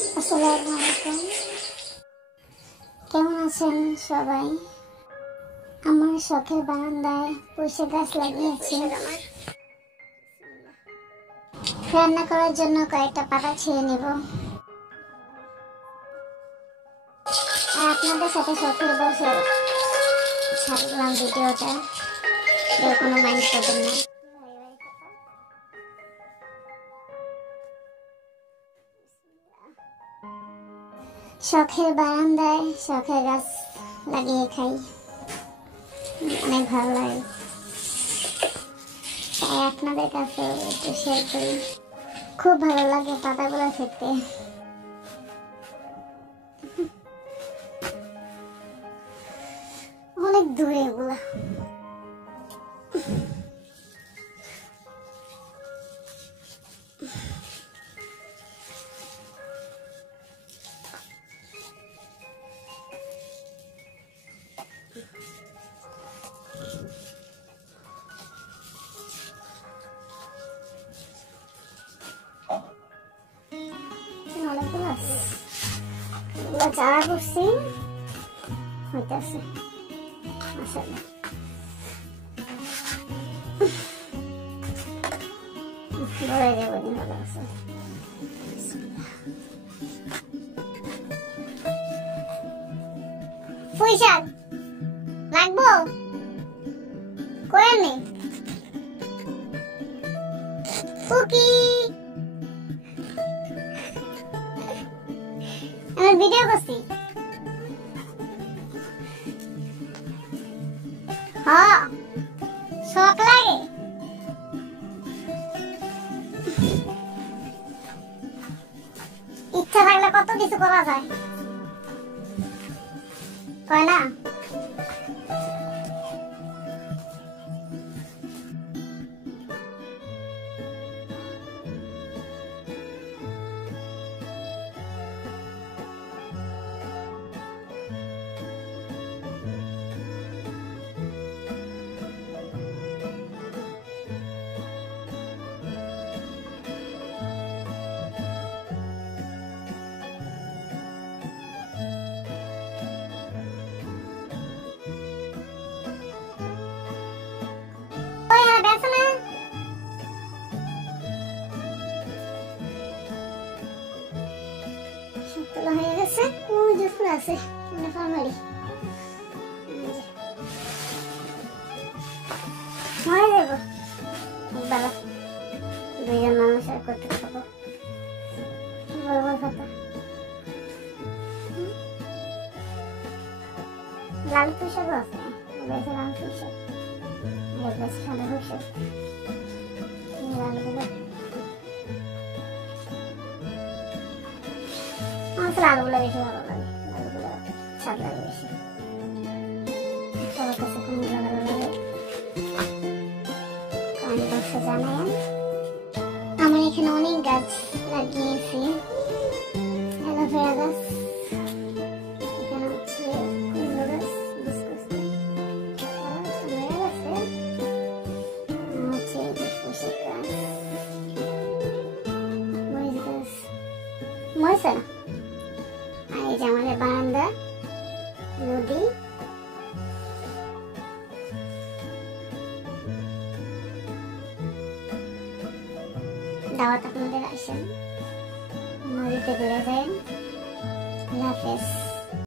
আসসালামু আলাইকুম। কেমন আছেন সবাই? আমার শখের বারান্দায় পুঁই গাছ লাগিয়েছি। রান্না করার জন্য কয়েকটা পাতা ছিঁড়ে নেব। আপনাদের সাথে শখের বসে ছাড়লাম ভিডিওটা, কেউ কোনো মাইন্ড করবেন না। শখের বারান্দায় শখের গাছ লাগিয়ে খাই, অনেক ভালো লাগে। তাই আপনাদের কাছে একটু শেয়ার করি। খুব ভালো লাগে পাতাগুলো খেতে। অনেক দূরে এগুলা। অনেকগুলো চারা করছি, হইতেছে মাশাআল্লাহ। বড় যাবো দিন ভালো আছে। পুঁই শাক লাগবো করে নে কুকি। আমি ভিডিও করছি। হ্যাঁ শখ লাগে। ইচ্ছা থাকলে কত কিছু করা যায়, তাই না? তোলা হয়ে গেছে। ওই যে ফুল আছে ফার্মারি মরে যাবো বেলা। দুইজন মানুষ আর করতে থাকবো। বড় বড় পাতা লাল পুঁই শাকও আছে। লাল পুঁই শাক সাদা পুঁই শাক। লালগুলো লালগুলো বেশি ভালো লাগে, লালগুলো স্বাদ লাগে বেশি। সবার কাছে কোনগুলো ভালো লাগে কমেন্ট বক্সে জানাবেন। আমার এখানে অনেক গাছ লাগিয়েছি। অ্যালোভেরা গাছ, এখানে হচ্ছে কুমড়ো গাছ, মরেছে না। আর এই যে আমাদের বারান্দা, নদী, দাওয়াত আপনাদের আসেন, নদীতে ঘুরে যান। আল্লাহ হাফেজ।